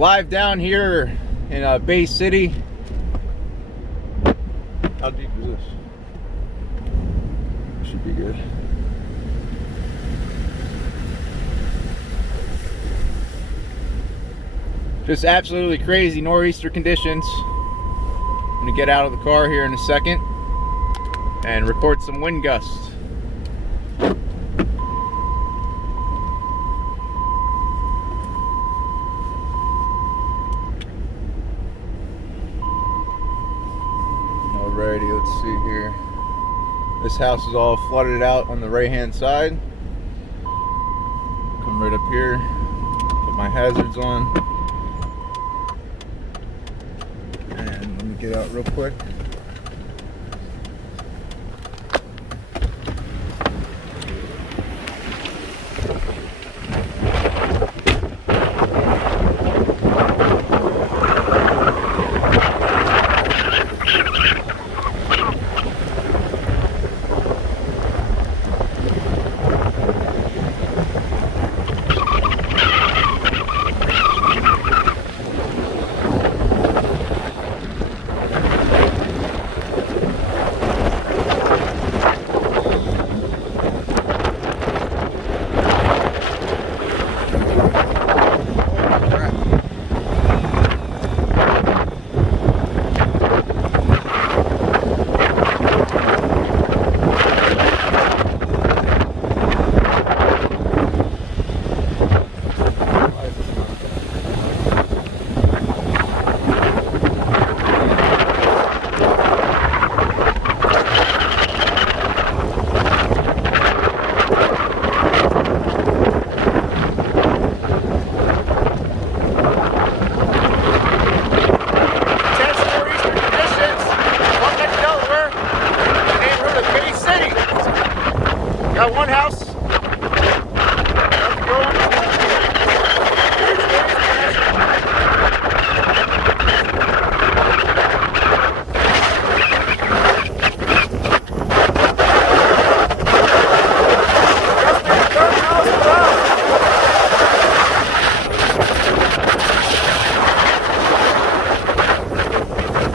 live down here in Bay City. How deep is this? Should be good. Just absolutely crazy nor'easter conditions. I'm gonna get out of the car here in a second and record some wind gusts. Alrighty, let's see here. This house is all flooded out on the right hand side. Come right up here, put my hazards on, and let me get out real quick.